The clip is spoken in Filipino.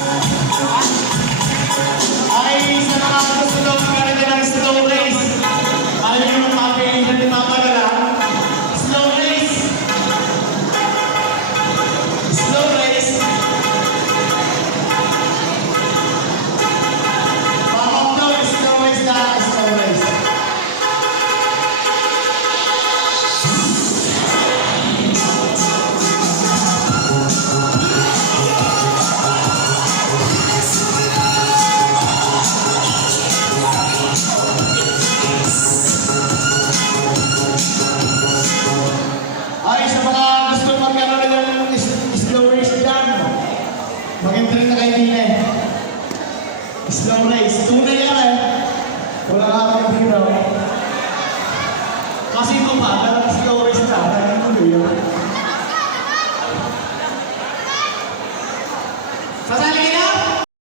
Ay, sa mga gusto daw magkaroon ng slow race. Alam niyo yung mga pilihan ni Mama na lang. Slow race. Slow race. Mama ko, slow race na. Slow race. Ay, sa mga gusto magkaroon ng slow race dyan, mag-entry na kayo din eh. Slow race. Tunay yan eh. Wala ka mag-entry daw. Kasi ito pa, slow race na.